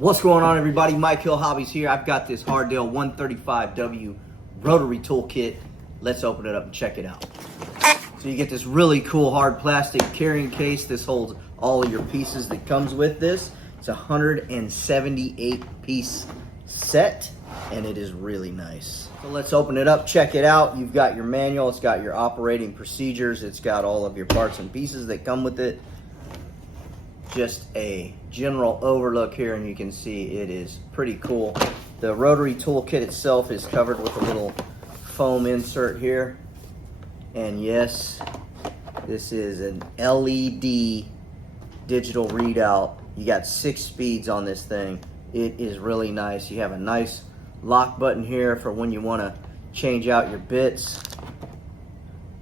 What's going on, everybody? Mike Hill Hobbies here. I've got this Hardell 135W rotary toolkit. Let's open it up and check it out. So you get this really cool hard plastic carrying case. This holds all of your pieces that comes with this. It's a 178 piece set and it is really nice. So let's open it up, check it out. You've got your manual, it's got your operating procedures, it's got all of your parts and pieces that come with it. Just a general overlook here and you can see it is pretty cool. The rotary toolkit itself is covered with a little foam insert here. And yes, this is an LED digital readout. You got 6 speeds on this thing. It is really nice. You have a nice lock button here for when you want to change out your bits.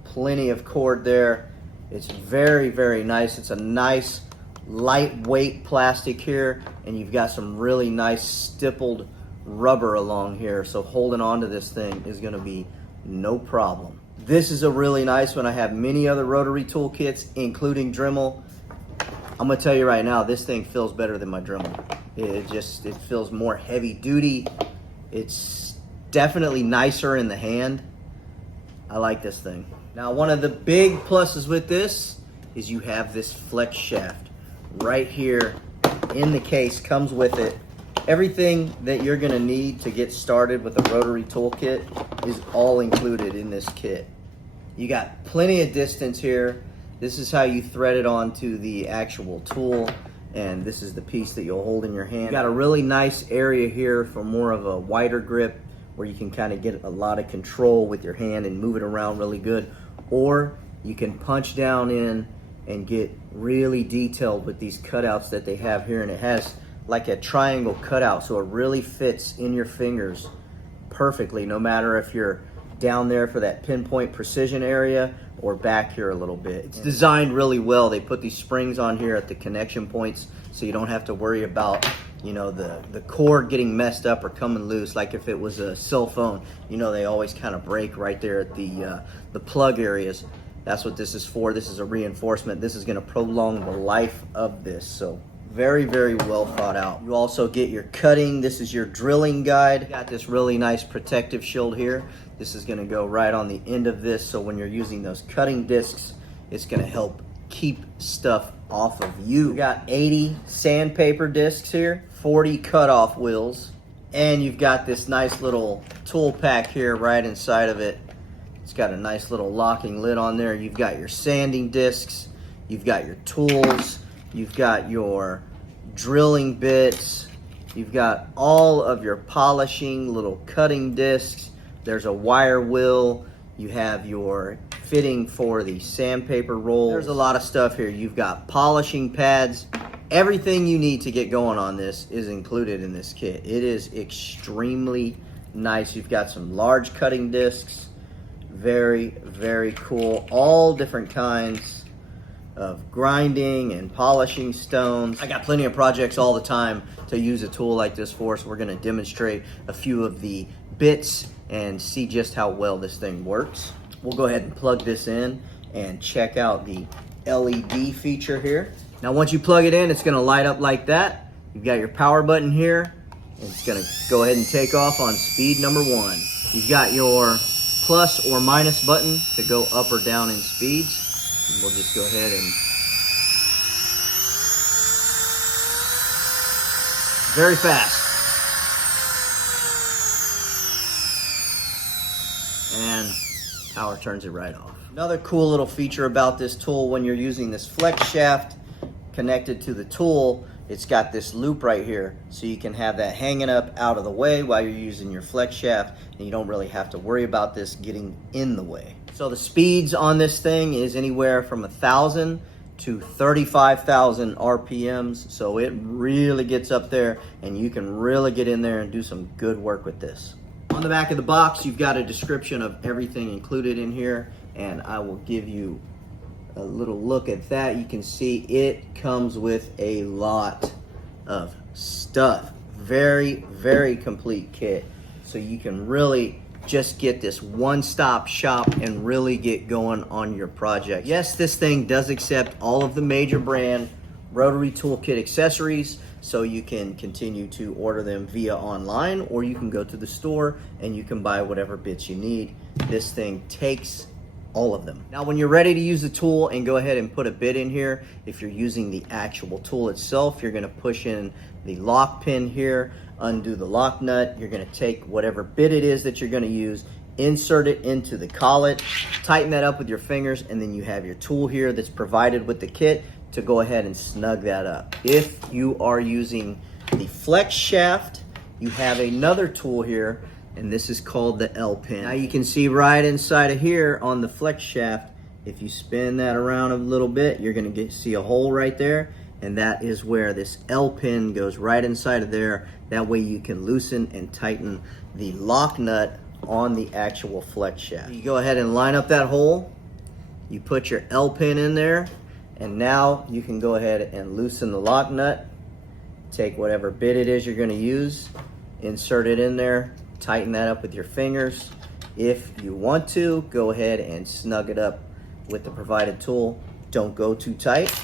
Plenty of cord there. It's very, very nice. It's a nice lightweight plastic here, and you've got some really nice stippled rubber along here, so holding on to this thing is going to be no problem. This is a really nice one. I have many other rotary toolkits, including Dremel. I'm going to tell you right now, this thing feels better than my Dremel. It feels more heavy duty. It's definitely nicer in the hand. I like this thing. Now, one of the big pluses with this is you have this flex shaft right here in the case, comes with it. Everything that you're going to need to get started with a rotary toolkit is all included in this kit. You got plenty of distance here. This is how you thread it onto the actual tool, and this is the piece that you'll hold in your hand. You got a really nice area here for more of a wider grip where you can kind of get a lot of control with your hand and move it around really good. Or you can punch down in and get really detailed with these cutouts that they have here, and it has like a triangle cutout, so it really fits in your fingers perfectly, no matter if you're down there for that pinpoint precision area or back here a little bit. It's designed really well. They put these springs on here at the connection points so you don't have to worry about, you know, the cord getting messed up or coming loose. Like if it was a cell phone, you know, they always kind of break right there at the plug areas. That's what this is for. This is a reinforcement. This is going to prolong the life of this. So very, very well thought out. You also get your cutting. This is your drilling guide. You got this really nice protective shield here. This is going to go right on the end of this. So when you're using those cutting discs, it's going to help keep stuff off of you. You got 80 sandpaper discs here, 40 cutoff wheels, and you've got this nice little tool pack here right inside of it. It's got a nice little locking lid on there. You've got your sanding discs, you've got your tools, you've got your drilling bits, you've got all of your polishing little cutting discs. There's a wire wheel. You have your fitting for the sandpaper roll. There's a lot of stuff here. You've got polishing pads. Everything you need to get going on this is included in this kit. It is extremely nice. You've got some large cutting discs. Very, very cool. All different kinds of grinding and polishing stones. I got plenty of projects all the time to use a tool like this for, so we're going to demonstrate a few of the bits and see just how well this thing works. We'll go ahead and plug this in and check out the LED feature here. Now once you plug it in, it's going to light up like that. You've got your power button here, and it's going to go ahead and take off on speed number 1. You've got your plus or minus button to go up or down in speeds. And we'll just go ahead and very fast. And power turns it right off. Another cool little feature about this tool, when you're using this flex shaft connected to the tool, it's got this loop right here, so you can have that hanging up out of the way while you're using your flex shaft, and you don't really have to worry about this getting in the way. So the speeds on this thing is anywhere from 1,000 to 35,000 RPMs, so it really gets up there, and you can really get in there and do some good work with this. On the back of the box, you've got a description of everything included in here, and I will give you a little look at that. You can see it comes with a lot of stuff. Very, very complete kit. So you can really just get this one-stop shop and really get going on your project. Yes, this thing does accept all of the major brand Rotary toolkit accessories. so you can continue to order them via online, or you can go to the store and you can buy whatever bits you need. This thing takes all of them. Now when you're ready to use the tool and go ahead and put a bit in here, if you're using the actual tool itself, you're going to push in the lock pin here, undo the lock nut. You're going to take whatever bit it is that you're going to use, insert it into the collet, tighten that up with your fingers, and then you have your tool here that's provided with the kit to go ahead and snug that up. If you are using the flex shaft, you have another tool here, and this is called the L pin. Now you can see right inside of here on the flex shaft, if you spin that around a little bit, you're going to see a hole right there, and that is where this L pin goes, right inside of there. That way you can loosen and tighten the lock nut on the actual flex shaft. You go ahead and line up that hole, you put your L pin in there, and now you can go ahead and loosen the lock nut. Take whatever bit it is you're going to use, insert it in there, tighten that up with your fingers. If you want to, go ahead and snug it up with the provided tool. Don't go too tight.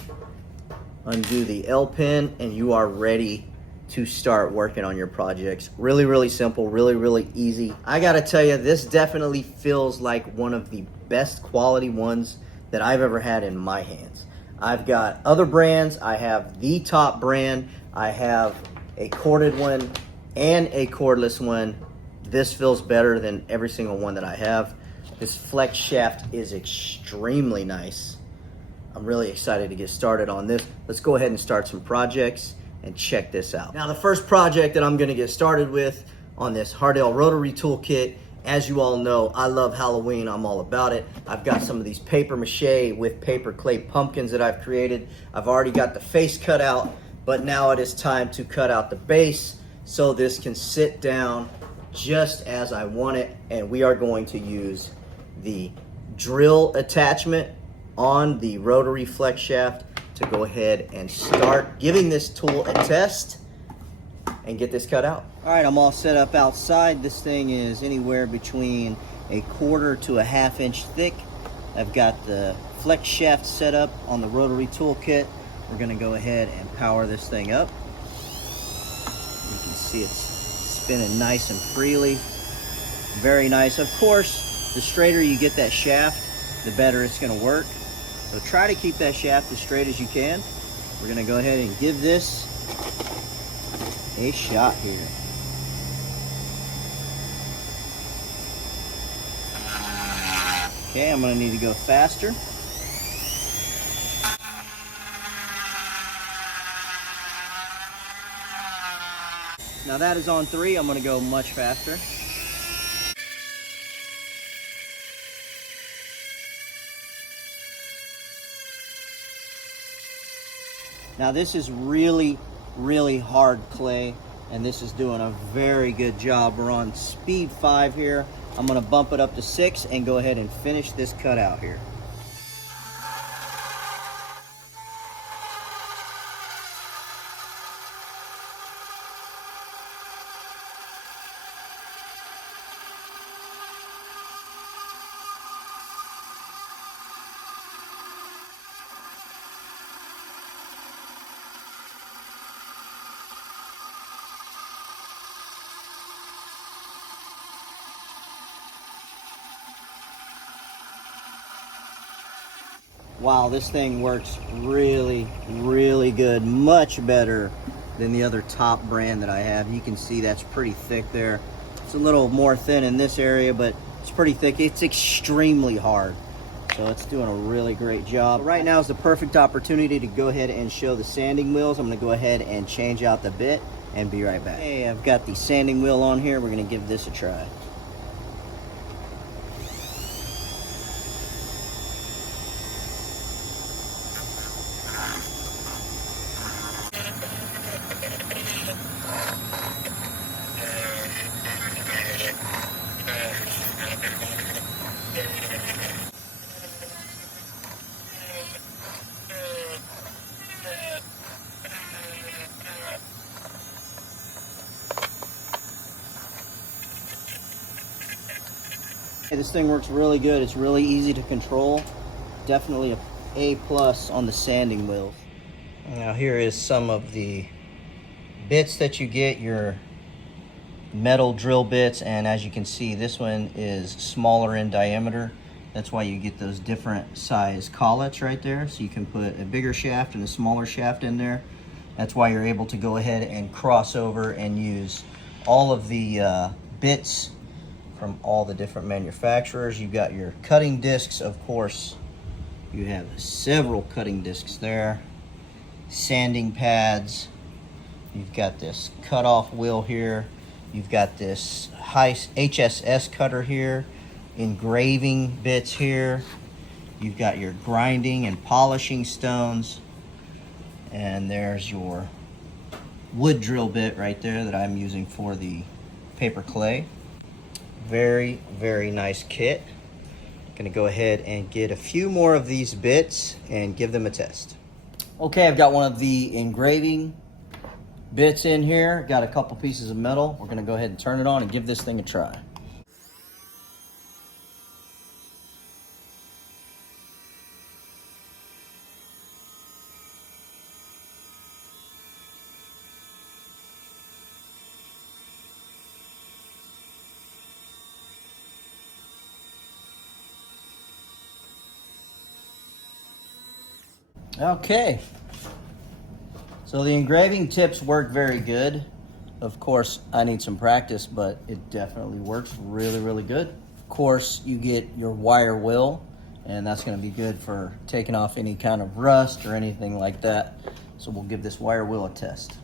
Undo the L pin, and you are ready to start working on your projects. Really, really simple, really, really easy. I gotta tell you, this definitely feels like one of the best quality ones that I've ever had in my hands. I've got other brands. I have the top brand. I have a corded one and a cordless one. This feels better than every single one that I have. This flex shaft is extremely nice. I'm really excited to get started on this. Let's go ahead and start some projects and check this out. Now the first project that I'm gonna get started with on this Hardell Rotary Toolkit, as you all know, I love Halloween, I'm all about it. I've got some of these paper mache with paper clay pumpkins that I've created. I've already got the face cut out, but now it is time to cut out the base so this can sit down just as I want it. And we are going to use the drill attachment on the rotary flex shaft to go ahead and start giving this tool a test and get this cut out. All right, I'm all set up outside. This thing is anywhere between 1/4 to 1/2 inch thick. I've got the flex shaft set up on the rotary toolkit. We're gonna go ahead and power this thing up. You can see it's spinning nice and freely. Very nice. Of course, the straighter you get that shaft, the better it's gonna work. So try to keep that shaft as straight as you can. We're gonna go ahead and give this a shot here. Okay, I'm gonna need to go faster. Now that is on 3, I'm gonna go much faster. Now this is really, really hard clay, and this is doing a very good job. We're on speed 5 here. I'm gonna bump it up to 6 and go ahead and finish this cutout here. Wow, this thing works really, really good. Much better than the other top brand that I have. You can see that's pretty thick there. It's a little more thin in this area, but it's pretty thick. It's extremely hard. So it's doing a really great job. Right now is the perfect opportunity to go ahead and show the sanding wheels. I'm gonna go ahead and change out the bit and be right back. Hey, I've got the sanding wheel on here. We're gonna give this a try. Hey, this thing works really good. It's really easy to control. Definitely a A+ on the sanding wheels. Now here is some of the bits that you get, your metal drill bits, and as you can see, this one is smaller in diameter. That's why you get those different size collets right there. So you can put a bigger shaft and a smaller shaft in there. That's why you're able to go ahead and cross over and use all of the bits from all the different manufacturers. You've got your cutting discs, of course. You have several cutting discs there. Sanding pads. You've got this cutoff wheel here. You've got this high HSS cutter here. Engraving bits here. You've got your grinding and polishing stones. And there's your wood drill bit right there that I'm using for the paper clay. Very, very nice kit. Gonna go ahead and get a few more of these bits and give them a test. Okay, I've got one of the engraving bits in here. Got a couple pieces of metal. We're gonna go ahead and turn it on and give this thing a try. Okay, so the engraving tips work very good. Of course, I need some practice, but it definitely works really, really good. Of course, you get your wire wheel, and that's going to be good for taking off any kind of rust or anything like that. So we'll give this wire wheel a test.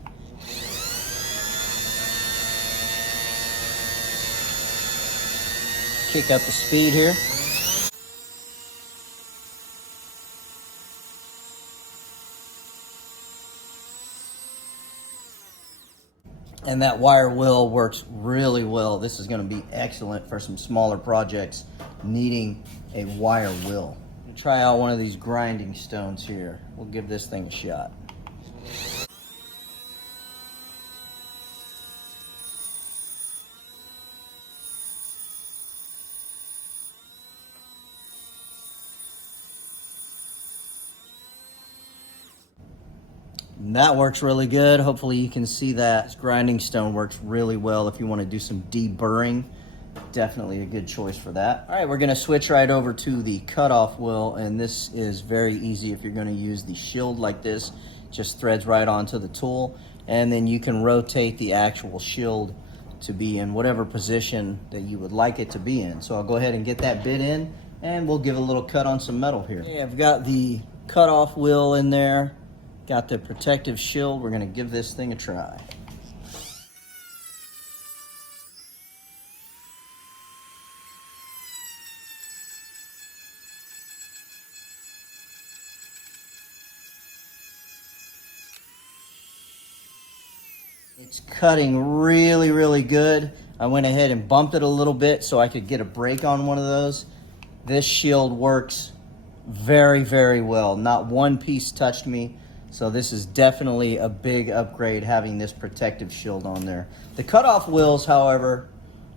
Kick up the speed here. And that wire wheel works really well. This is going to be excellent for some smaller projects needing a wire wheel. Try out one of these grinding stones here. We'll give this thing a shot. And that works really good. Hopefully you can see that. This grinding stone works really well if you want to do some deburring. Definitely a good choice for that. All right, we're gonna switch right over to the cutoff wheel, and this is very easy if you're gonna use the shield like this. Just threads right onto the tool, and then you can rotate the actual shield to be in whatever position that you would like it to be in. So I'll go ahead and get that bit in, and we'll give a little cut on some metal here. Okay, I've got the cutoff wheel in there. Got the protective shield. We're gonna give this thing a try. It's cutting really, really good. I went ahead and bumped it a little bit so I could get a break on one of those. This shield works very, very well. Not one piece touched me. So this is definitely a big upgrade having this protective shield on there. The cutoff wheels, however,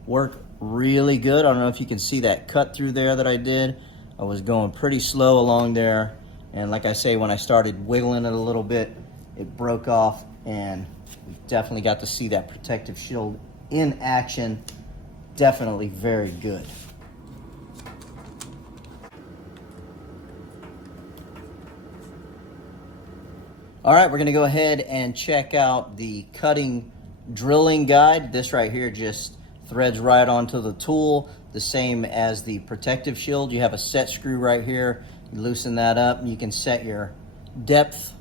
work really good. I don't know if you can see that cut through there that I did. I was going pretty slow along there. And like I say, when I started wiggling it a little bit, it broke off, and we definitely got to see that protective shield in action. Definitely very good. All right, we're gonna go ahead and check out the cutting drilling guide. This right here just threads right onto the tool, the same as the protective shield. You have a set screw right here. You loosen that up, and you can set your depth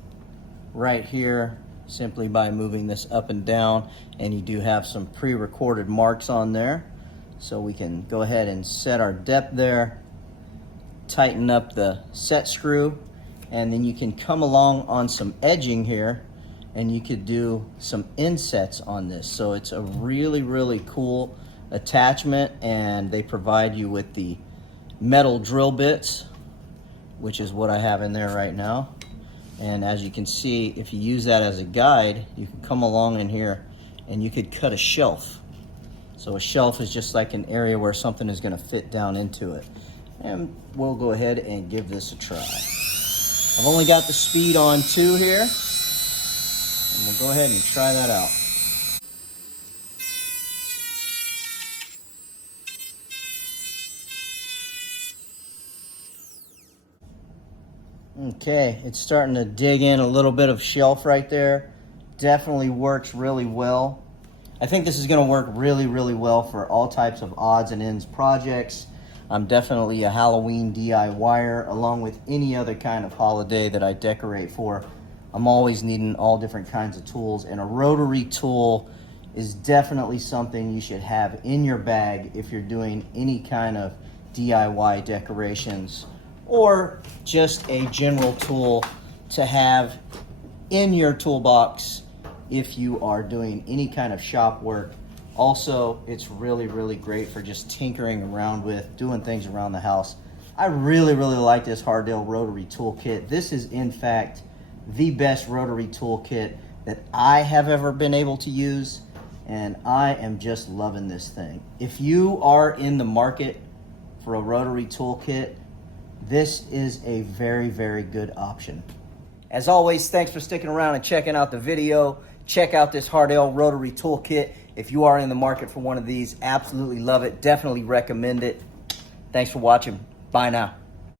right here simply by moving this up and down, and you do have some pre-recorded marks on there. So we can go ahead and set our depth there, tighten up the set screw, and then you can come along on some edging here, and you could do some insets on this. So it's a really, really cool attachment, and they provide you with the metal drill bits, which is what I have in there right now. And as you can see, if you use that as a guide, you can come along in here and you could cut a shelf. So a shelf is just like an area where something is going to fit down into it. And we'll go ahead and give this a try. I've only got the speed on 2 here. And we'll go ahead and try that out. Okay, it's starting to dig in a little bit of shelf right there. Definitely works really well. I think this is going to work really, really well for all types of odds and ends projects. I'm definitely a Halloween DIYer, along with any other kind of holiday that I decorate for. I'm always needing all different kinds of tools, and a rotary tool is definitely something you should have in your bag if you're doing any kind of DIY decorations, or just a general tool to have in your toolbox if you are doing any kind of shop work. Also, it's really, really great for just tinkering around with, doing things around the house. I really, really like this Hardell rotary toolkit. This is, in fact, the best rotary toolkit that I have ever been able to use, and I am just loving this thing. If you are in the market for a rotary toolkit, this is a very, very good option. As always, thanks for sticking around and checking out the video. Check out this Hardell rotary toolkit. If you are in the market for one of these, absolutely love it. Definitely recommend it. Thanks for watching. Bye now.